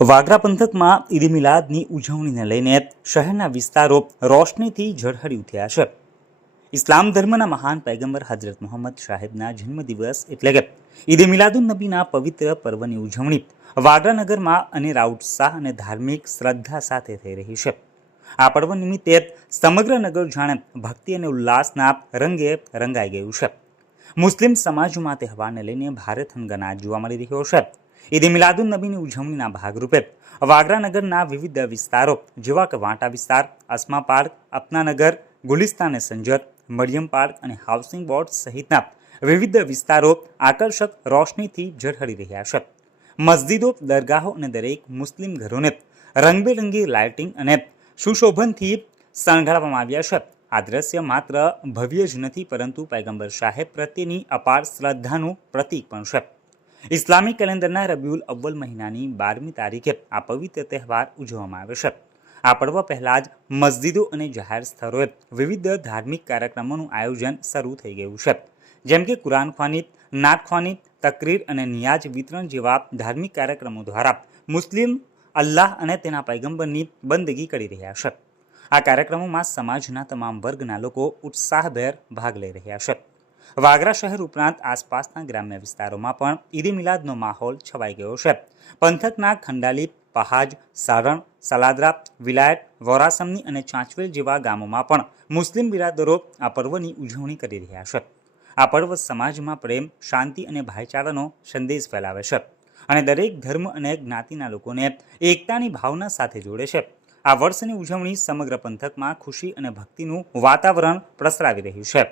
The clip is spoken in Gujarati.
વાગરા પંથકમાં ઈદ મિલાદની ઉજવણીને લઈને શહેરના વિસ્તારો રોશનીથી ઝળહળી ઉઠ્યા છે. ઇસ્લામ ધર્મના મહાન પૈગંબર હજરત મુહમ્મદ સાહેબના જન્મદિવસ એટલે કે ઈદ મિલાદુન નબીના પવિત્ર પર્વની ઉજવણી વાગરા નગરમાં અનેરા ઉત્સાહ અને ધાર્મિક શ્રદ્ધા સાથે થઈ રહી છે. આ પર્વ નિમિત્તે સમગ્ર નગર જાણે ભક્તિ અને ઉલ્લાસના રંગે રંગાઈ ગયું છે. મુસ્લિમ સમાજમાં તહેવારને લઈને ભારે થનગનાટ જોવા મળી રહ્યો છે. ઈદ મિલાદુન નબીની ઉજવણીના ભાગરૂપે વાગરા નગરના વિવિધ વિસ્તારો જેવા કે વાંટા વિસ્તાર, અસ્મા પાર્ક, અપનાનગર, ગુલિસ્તાન સંજર, મરિયમ પાર્ક અને હાઉસિંગ બોર્ડ સહિતના વિવિધ વિસ્તારો આકર્ષક રોશનીથી ઝળહળી રહ્યા છે. મસ્જિદો, દરગાહો અને દરેક મુસ્લિમ ઘરોને રંગબેરંગી લાઇટિંગ અને સુશોભનથી શણગારવામાં આવ્યા છે. આ દ્રશ્ય માત્ર ભવ્ય જ નથી પરંતુ પૈગંબર સાહેબ પ્રત્યેની અપાર શ્રદ્ધાનું પ્રતીક પણ છે. ઇસ્લામિક કેલેન્ડરના રબીઉલ અવ્વલ મહિનાની 12મી તારીખે આ પવિત્ર તહેવાર ઉજવવામાં આવે છે. આ પર્વ પહેલાં જ મસ્જિદો અને જાહેર સ્થળોએ વિવિધ ધાર્મિક કાર્યક્રમોનું આયોજન શરૂ થઈ ગયું છે, જેમ કે કુરાન ખ્વાની, નાત ખ્વાની, તકરીર અને નિયાજ વિતરણ જેવા ધાર્મિક કાર્યક્રમો દ્વારા મુસ્લિમ અલ્લાહ અને તેના પૈગંબરની બંદગી કરી રહ્યા છે. આ કાર્યક્રમોમાં સમાજના તમામ વર્ગના લોકો ઉત્સાહભેર ભાગ લઈ રહ્યા છે. વાગરા શહેર ઉપરાંત આસપાસના ગ્રામ્ય વિસ્તારોમાં પણ ઈદ મિલાદનો માહોલ છવાઈ ગયો છે. પંથકના ખંડાલી, પહાજ, સારણ, સલાદરા, વિલાયત, વોરાસમની અને ચાંચવેલ જેવા ગામોમાં પણ મુસ્લિમ બિરાદરો આ પર્વની ઉજવણી કરી રહ્યા છે. આ પર્વ સમાજમાં પ્રેમ, શાંતિ અને ભાઈચારાનો સંદેશ ફેલાવે છે અને દરેક ધર્મ અને જ્ઞાતિના લોકોને એકતાની ભાવના સાથે જોડે છે. આ વર્ષની ઉજવણી સમગ્ર પંથકમાં ખુશી અને ભક્તિનું વાતાવરણ પ્રસરાવી રહ્યું છે.